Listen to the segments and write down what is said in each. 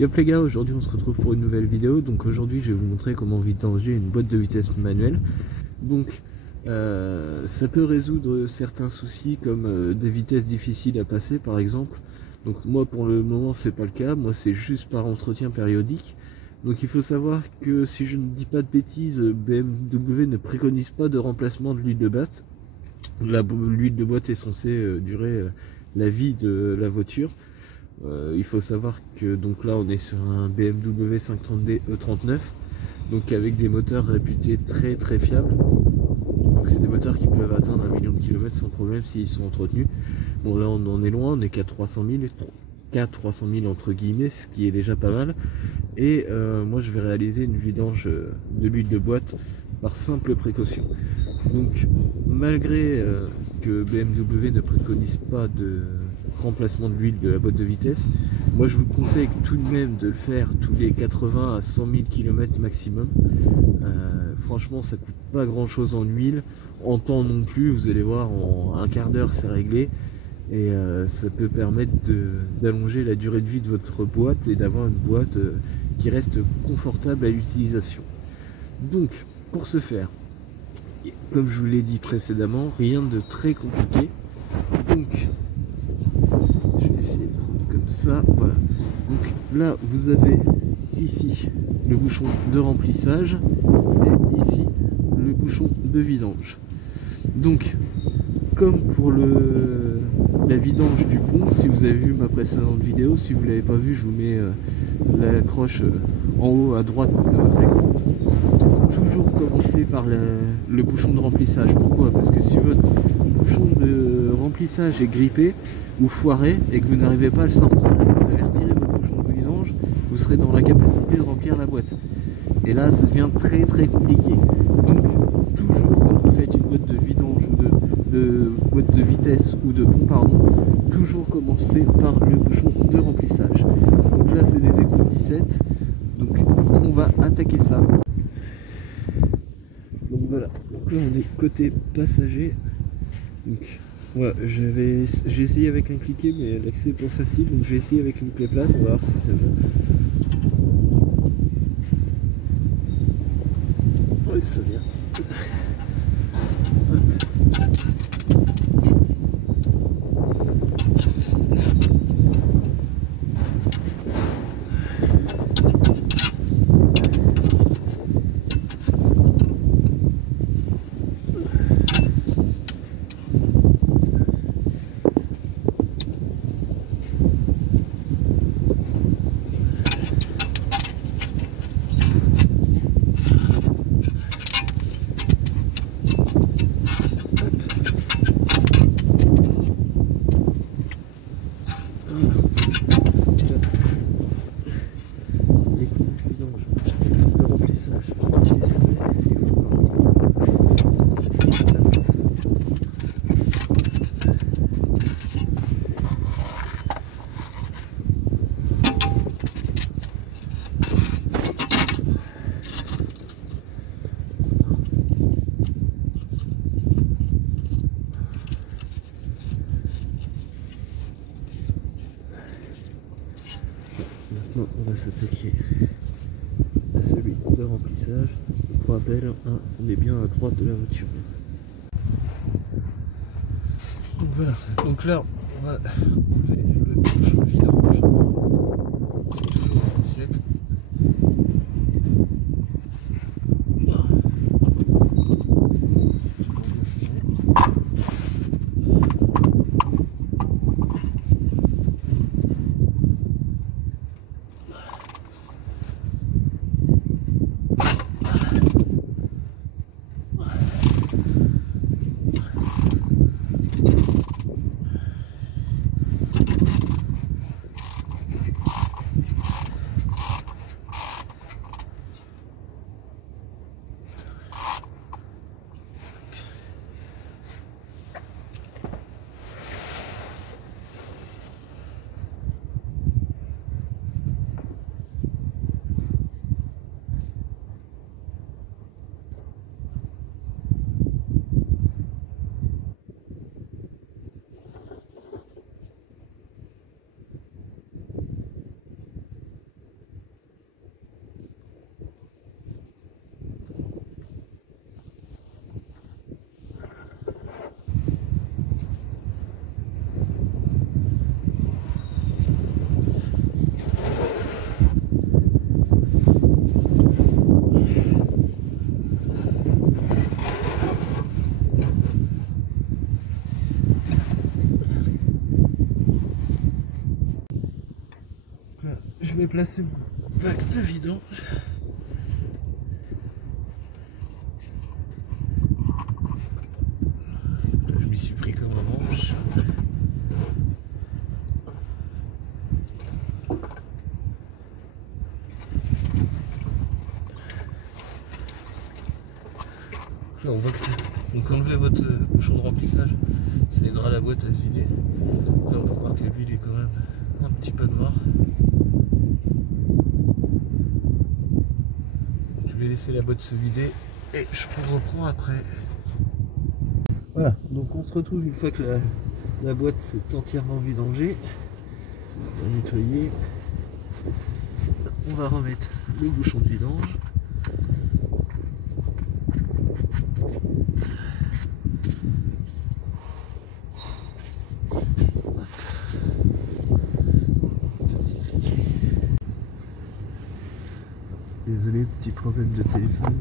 Yop les gars, aujourd'hui on se retrouve pour une nouvelle vidéo. Donc aujourd'hui je vais vous montrer comment vidanger une boîte de vitesse manuelle. Donc ça peut résoudre certains soucis comme des vitesses difficiles à passer par exemple. Donc moi pour le moment c'est pas le cas, moi c'est juste par entretien périodique. Donc il faut savoir que si je ne dis pas de bêtises, BMW ne préconise pas de remplacement de l'huile de boîte. L'huile de boîte est censée durer la vie de la voiture. Il faut savoir que donc là on est sur un BMW 530D E39, donc avec des moteurs réputés très fiables. Donc c'est des moteurs qui peuvent atteindre 1 million de kilomètres sans problème s'ils sont entretenus. Bon là on en est loin, on est qu'à 300 000 entre guillemets, ce qui est déjà pas mal. Et moi je vais réaliser une vidange de l'huile de boîte par simple précaution. Donc malgré que BMW ne préconise pas de remplacement de l'huile de la boîte de vitesse, moi je vous conseille tout de même de le faire tous les 80 à 100 000 km maximum. Franchement ça coûte pas grand chose en huile, en temps non plus, vous allez voir en un quart d'heure c'est réglé. Et ça peut permettre d'allonger la durée de vie de votre boîte et d'avoir une boîte qui reste confortable à l'utilisation. Donc pour ce faire, comme je vous l'ai dit précédemment, rien de très compliqué. Donc je vais essayer de prendre comme ça, voilà. Donc là vous avez ici le bouchon de remplissage et ici le bouchon de vidange. Donc comme pour la vidange du pont, si vous avez vu ma précédente vidéo, si vous ne l'avez pas vu, je vous mets la croche en haut à droite de votre écran. Toujours commencer par le bouchon de remplissage. Pourquoi? Parce que si votre bouchon de remplissage est grippé ou foiré et que vous n'arrivez pas à le sortir et que vous avez retiré votre bouchon de vidange, vous serez dans l'incapacité de remplir la boîte. Et là, ça devient très compliqué. Donc, toujours quand vous faites une boîte de vidange ou de boîte de vitesse ou de pont, pardon, toujours commencer par le bouchon de remplissage. Donc là, c'est des écrous 17. Donc, on va attaquer ça. Donc voilà, donc là on est côté passager. Donc voilà, j'ai essayé avec un cliquet mais l'accès est pas facile, donc j'ai essayé avec une clé plate, on va voir si ça va. Oui, ça vient. Maintenant on va s'attaquer à celui de remplissage. Pour rappel, on est bien à droite de la voiture. Donc voilà, donc là on va enlever le bouchon de vidange. Toujours 17. Là, je vais placer mon bac de vidange. Là, je m'y suis pris comme un manche. Là on voit que c'est... Donc enlevez votre bouchon de remplissage, ça aidera la boîte à se vider. Là on peut voir que l'huile est quand même un petit peu noire. Je vais laisser la boîte se vider et je vous reprends après. Voilà, donc on se retrouve une fois que la boîte s'est entièrement vidangée. On va nettoyer. On va remettre le bouchon de vidange. Désolé, petit problème de téléphone.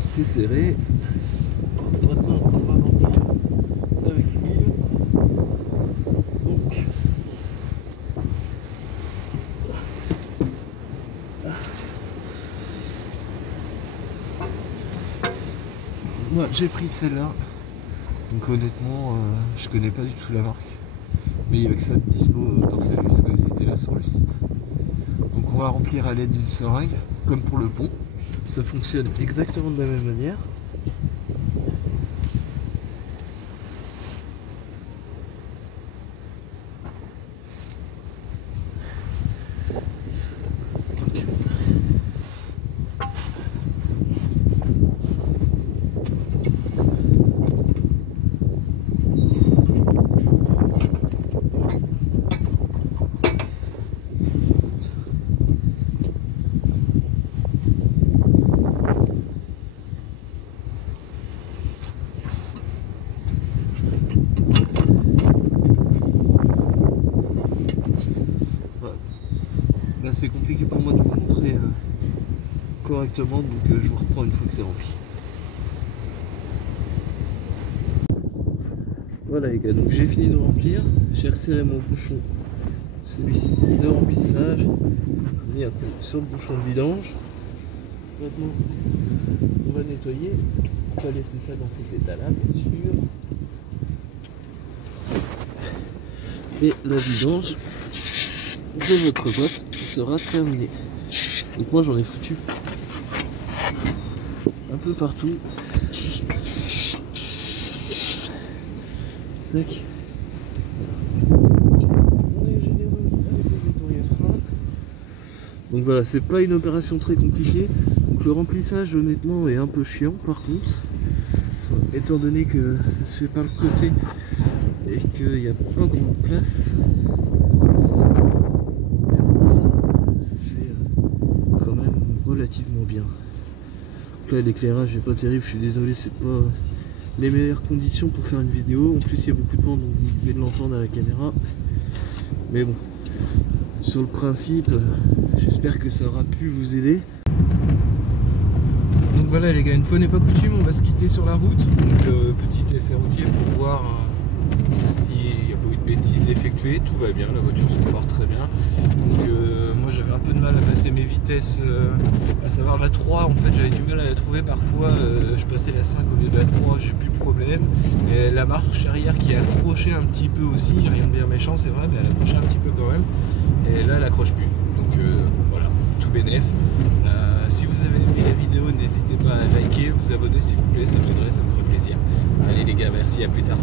C'est serré. Maintenant on va remplir avec l'huile. Donc moi j'ai pris celle-là. Donc honnêtement je connais pas du tout la marque. Mais il y avait que ça de dispo dans cette viscosité là sur le site. Donc on va remplir à l'aide d'une seringue, comme pour le pont. Ça fonctionne exactement de la même manière. Là c'est compliqué pour moi de vous montrer correctement, donc je vous reprends une fois que c'est rempli. Voilà les gars, donc j'ai fini de remplir, j'ai resserré mon bouchon, celui-ci de remplissage, mis un coup sur le bouchon de vidange. Maintenant on va nettoyer, on va laisser ça dans cet état là bien sûr. Et la vidange de votre boîte sera terminée. Donc moi j'en ai foutu un peu partout. Tac. On est généreux avec le nettoyeur frein. Donc voilà, c'est pas une opération très compliquée. Donc le remplissage honnêtement est un peu chiant par contre. Étant donné que ça se fait par le côté et qu'il n'y a pas grande place. Ça se fait quand même relativement bien. Donc là l'éclairage est pas terrible, je suis désolé, c'est pas les meilleures conditions pour faire une vidéo. En plus il y a beaucoup de vent donc vous devez l'entendre à la caméra. Mais bon, sur le principe, j'espère que ça aura pu vous aider. Donc voilà les gars, une fois n'est pas coutume, on va se quitter sur la route. Donc petit essai routier pour voir s'il n'y a pas eu de bêtises d'effectuer. Tout va bien, la voiture se comporte très bien. Donc moi j'avais un peu de mal à passer mes vitesses, à savoir la 3 en fait j'avais du mal à la trouver parfois. Je passais la 5 au lieu de la 3, j'ai plus de problème. Et la marche arrière qui accrochait un petit peu aussi, rien de bien méchant c'est vrai, mais elle accrochait un petit peu quand même. Et là elle accroche plus. Donc voilà, tout bénef. Si vous avez aimé la vidéo, n'hésitez pas à liker, vous abonner s'il vous plaît, ça m'aiderait, ça me ferait plaisir. Allez les gars, merci, à plus tard.